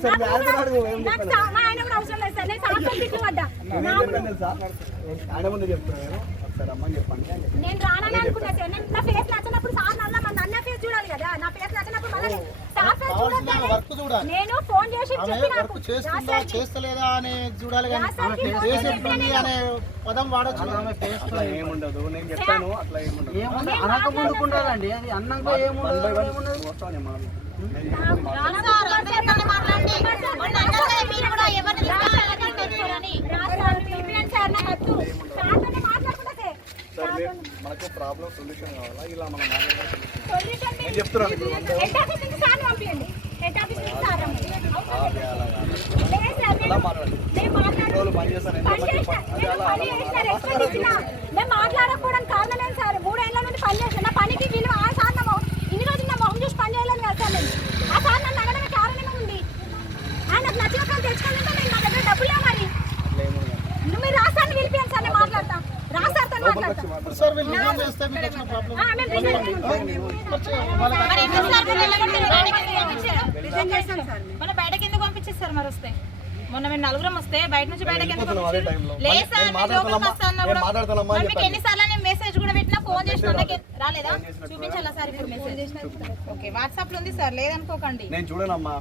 నాకు చెప్పాలి? సా- మా ఆయన కూడా అవసరం లేదు సార్ నేను సాయంత్రం నేను. రానని అనుకున్నా సార్ నేను నా ఫేస్ నచ్చినప్పుడు సార్ నల్ల మన అన్న ఫేస్ చూడాలి కదా. నా ఫేస్ నచ్చినప్పుడు మళ్ళీ సార్ ఫేస్ చూడాలి. నేను ఫోన్ చేసి ఆమె చెప్పి నాకు వర్క్ చేస్తుందా? చేస్తలేదా అని చూడాలి కానీ. ఆమె చేసేస్తుంది చేస్తే అనే పదం వాడచ్చు. అట్లా ఏముండదు. నేను చెప్పాను అట్లా ఏముండదు. అనక ఉండాలండి. అది బై ఏముండదు ఏముండదు. వస్తాను మనం సార్ ప్రాబ్లం సొల్యూషన్ కావాలా? ఇలా మనం మాట్లాడాలి నేను చెప్తున్నాను ఇప్పుడు మాట్లాడండి రోజులు పని చేస్తాను అలా అలా నేను మాట్లాడకపోవడానికి కారణం ఏంటి సార్ మూడేళ్ళ నుండి పని చేస్తాను నా పనికి విలువ ఆ సార్ నా మొహం ఇన్ని రోజులు నా మొహం చూసి పని చేయలేను కదా సార్ నేను ఆ సార్ నన్ను అడగడానికి కారణమే ఉంది ఆయన నాకు నచ్చిన పని తెచ్చుకుంటే నేను నా దగ్గర డబ్బులు లేవు మరి అట్లా ఏముండదు నువ్వు మీరు రాస్తాను పిలిపియండి సార్ నేను మాట్లాడతా రాస్తాను లోపలికి మాట్లాడతా వచ్చి మాట్లాడు సార్ వీళ్ళు రిజైన్ చేస్తే మీకు వచ్చిన ప్రాబ్లం ఆ, మేము రిజైన్ చేస్తాం. మన బయటకి ఎందుకు పంపించేస్తారు మరి వస్తే మొన్న మేము నలుగురం వస్తే బయట నుంచి బయటకి ఎందుకు మీకు చెప్పండి. ఎన్నిసార్లు నేను మెసేజ్ కూడా పెట్టినా ఫోన్ చేసిన రాలేదా చూపించాలా సార్ ఇప్పుడు మెసేజ్ ఓకే వాట్సాప్లో ఉంది సార్ లేదనుకోకండి నేను చూడనమ్మా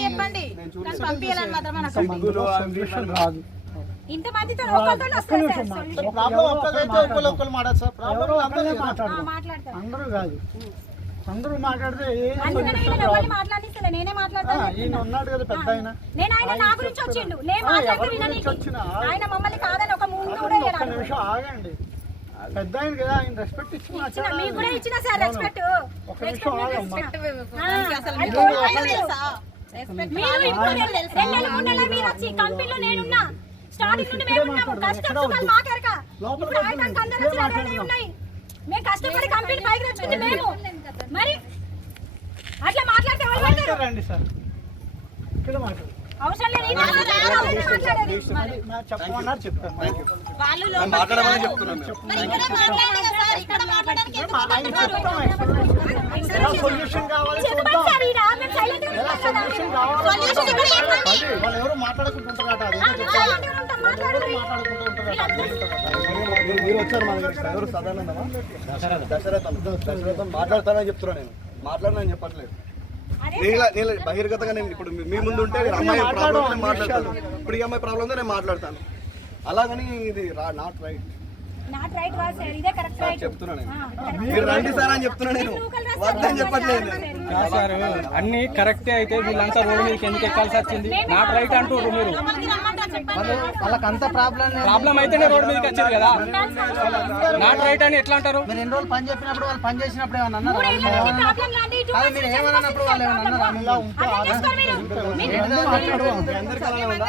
చెప్పండి పంపించాలని మాత్రం నాకు సిగ్గులు అవి ఇవి ఇంత మందితో ఒక్కరితో వస్తారు. ప్రాబ్లం సార్ ప్రాబ్లం అందరూ ఆ, మాట్లాడతాను అందరూ కాదు. అందరూ మాట్లాడితే ఏం అందుకనే నేను మాట్లాడతాను ఈయన ఉన్నాడు కదా పెద్ద ఆయన. నేను ఆయన నా గురించి వచ్చిండు. నేను మాట్లాడితే? ఆయన మమ్మల్ని కాదని ఒక ముందు కూడా ఒక్క. నిమిషం ఆగండి. పెద్ద ఆయన కదా ఆయన రెస్పెక్ట్ ఇచ్చి ఇచ్చిన మీకు కూడా ఇచ్చిన సార్ రెస్పెక్ట్ ఒక్క నిమిషం ఆగమ్మా. అసలు అది మీకు కూడా ఆయన తెలుసు. తెలుసా? Respect మీరు ఇప్పుడు రెండు రెండు నెలలు మూడు నెలలు మీరు వచ్చి కంపెనీలో నేనున్నా. స్టార్టింగ్ నుండి మేము ఉన్నాము కష్టం సుఖాలు మాకెరక. ఇప్పుడు ఆయనకు అందరూ వచ్చి అదే ఉన్నాయి మేము కష్టపడి కంపెనీ పైకి తెచ్చుకుంది మేము. మరి అట్లా మాట్లాడితే ఎవరు పడతారు? రండి సార్. ఇక్కడ మాట్లాడు అవసరం లేదు. ఇక్కడ చెప్పండి. వాళ్ళు ఎవరు మాట్లాడుకుంటుంటారట మీరు- వచ్చారు ఎవరు సదానందమా దశరథం. దశరథం. మాట్లాడతానని చెప్తున్నా నేను. మాట్లాడనని చెప్పట్లేదు. నేను నేను బహిర్గతంగా నేను ఇప్పుడు మీ- ముందు ఉంటే అమ్మాయి ప్రాబ్లం మాట్లాడతాను ఇప్పుడు ఈ అమ్మాయి ప్రాబ్లం నేను మాట్లాడతాను. అలాగని ఇది not right not right sir ఇదే కరెక్ట్ రైట్. చెప్తున్నా నేను. మీరు రండి సార్ అని చెప్తున్నా నేను. వద్దని చెప్పట్లేదు. సార్ అన్ని కరెక్టే అయితే వీళ్ళంతా రోడ్డు మీదకి ఎందుకు ఎక్కాల్సి వచ్చింది? నాట్ రైట్ అంటారు మీరు. లోపలికి రమ్మంటారు చెప్పండి. వాళ్ళకి అంత ప్రాబ్లం ప్రాబ్లం అయితేనే రోడ్డు మీదకి వచ్చారు కదా. నాట్ రైట్ అని ఎట్లా అంటారు? మీరు ఎన్ని రోజులు పని చెప్పినప్పుడు వాళ్ళు పని చేసినప్పుడు ఏమన్నా అన్నారా? మీరు ఏమన్నప్పుడు వాళ్ళు ఉంటే అందరికీ ఉందా